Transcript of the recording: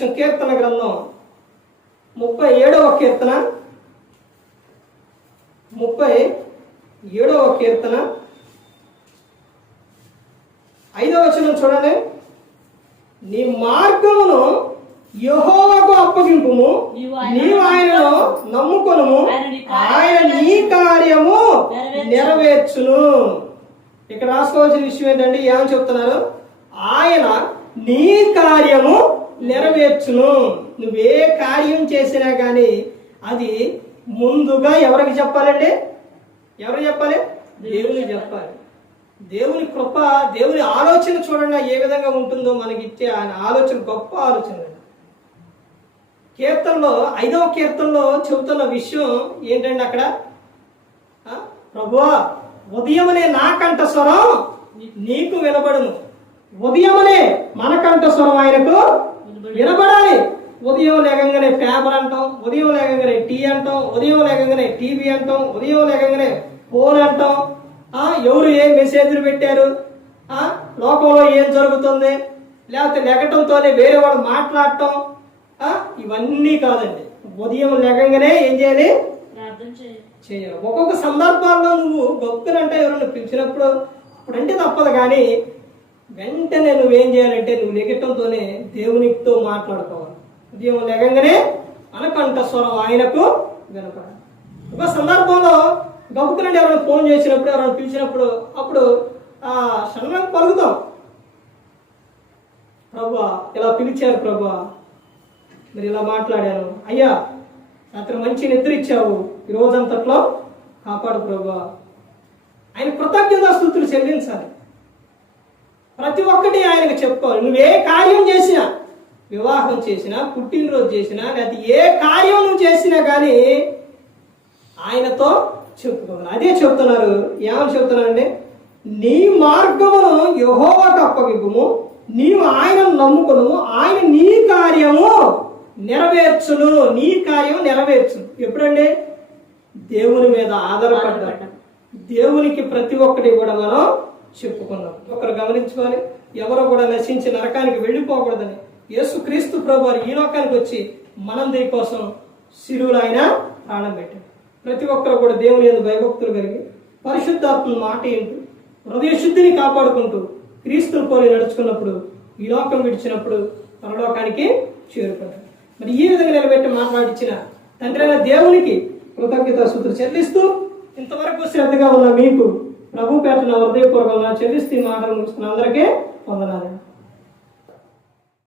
విషయం. కీర్తన గ్రంథం 37వ కీర్తన 37వ కీర్తన 5వ వచనం చూడండి. నీ మార్గమును యెహోవాకు అప్పగింపుము, నీవు ఆయనను నమ్ముకొనుము, ఆయన నీ కార్యము నెరవేర్చును. ఇక్కడ రాసుకోవాల్సిన విషయం ఏంటంటే ఏమని చెప్తున్నారు? ఆయన నీ కార్యము నెరవేర్చును. నువ్వే కార్యం చేసినా కానీ అది ముందుగా ఎవరికి చెప్పాలండి? ఎవరు చెప్పాలి? దేవునికి చెప్పాలి. దేవుని కృప, దేవుని ఆలోచన చూడండి ఏ విధంగా ఉంటుందో. మనకి ఇచ్చే ఆయన ఆలోచన గొప్ప ఆలోచన. కీర్తనలో 5వ కీర్తనలో చెబుతున్న విషయం ఏంటండి? అక్కడ ప్రభువా, ఉదయమనే నా కంఠస్వరం నీకు వినబడును. ఉదయమనే మన కంఠస్వరం ఆయనకు వినబడాలి. ఉదయం లేకంగానే పేపర్ అంటాం, ఉదయం లేకంగానే టీ అంటాం, ఉదయం లేకంగానే టీవీ అంటాం, ఉదయం లేకంగానే ఫోన్ అంటాం. ఎవరు ఏం మెసేజ్లు పెట్టారు, లోకంలో ఏం జరుగుతుంది, లేకపోతే లెగటంతోనే వేరే వాళ్ళు మాట్లాడటం, ఇవన్నీ కాదండి. ఉదయం లేకంగానే ఏం చేయాలి? చేయాలి. ఒక్కొక్క సందర్భాల్లో నువ్వు గొప్పనంటే ఎవరైనా పిలిచినప్పుడు ఇప్పుడంటే తప్పదు, కానీ వెంటనే నువ్వేం చేయాలంటే నువ్వు లెగటంతోనే దేవునితో మాట్లాడుకోవాలి. ఉదయం లేకంగానే మన కంఠస్వరం ఆయనకు వినపడాలి. ఒక సందర్భంలో గబుకునండి ఎవరైనా ఫోన్ చేసినప్పుడు, ఎవరైనా పిలిచినప్పుడు అప్పుడు క్షణంగా పలుకుతాం, ప్రభువా ఇలా పిలిచారు, ప్రభువా మరి ఇలా మాట్లాడాను, అయ్యా రాత్రి మంచి నిద్ర ఇచ్చావు, ఈ రోజంతట్లో కాపాడు ప్రభువా. ఆయన కృతజ్ఞతాస్తుతులు చెల్లించాలి. ప్రతి ఒక్కటి ఆయనకు చెప్పుకోవాలి. నువ్వే కార్యం చేసినా, వివాహం చేసినా, పుట్టినరోజు చేసినా, లేకపోతే ఏ కార్యం నువ్వు చేసినా కానీ ఆయనతో చెప్పుకోవాలి. అదే చెప్తున్నారు. ఏమని చెప్తున్నారంటే నీ మార్గమును యెహోవాకు అప్పగింపుము, నీవు ఆయనను నమ్ముకును, ఆయన నీ కార్యము నెరవేర్చును. నీ కార్యం నెరవేర్చును. ఎప్పుడండి? దేవుని మీద ఆధారపడ్డాడు. దేవునికి ప్రతి ఒక్కటి కూడా మనం చెప్పుకున్నాం. ఒకరు గమనించుకోవాలి, ఎవరు కూడా నశించి నరకానికి వెళ్ళిపోకూడదని యేసుక్రీస్తు ప్రభువారు ఈ లోకానికి వచ్చి మనందరి కోసం శిలువలో ఆయన ప్రాణం పెట్టాడు. ప్రతి ఒక్కరు కూడా దేవుని యందు భయభక్తులు కలిగి పరిశుద్ధాత్మ మాట ఏంటూ హృదయ శుద్ధిని కాపాడుకుంటూ క్రీస్తుని పోలి నడుచుకున్నప్పుడు ఈ లోకం విడిచినప్పుడు పరలోకానికి చేరుకుంటాడు. మరి ఈ విధంగా నిలబెట్టి మాట్లాడించిన తండ్రి అయిన దేవునికి కృతజ్ఞతాస్తుతులు చెల్లిస్తూ ఇంతవరకు శ్రద్ధగా ఉన్న మీకు ప్రభు పేట హృదయపూర్వకంగా చెల్లిస్తూ మాటలు ముగిస్తున్న అందరికీ వందనాలు.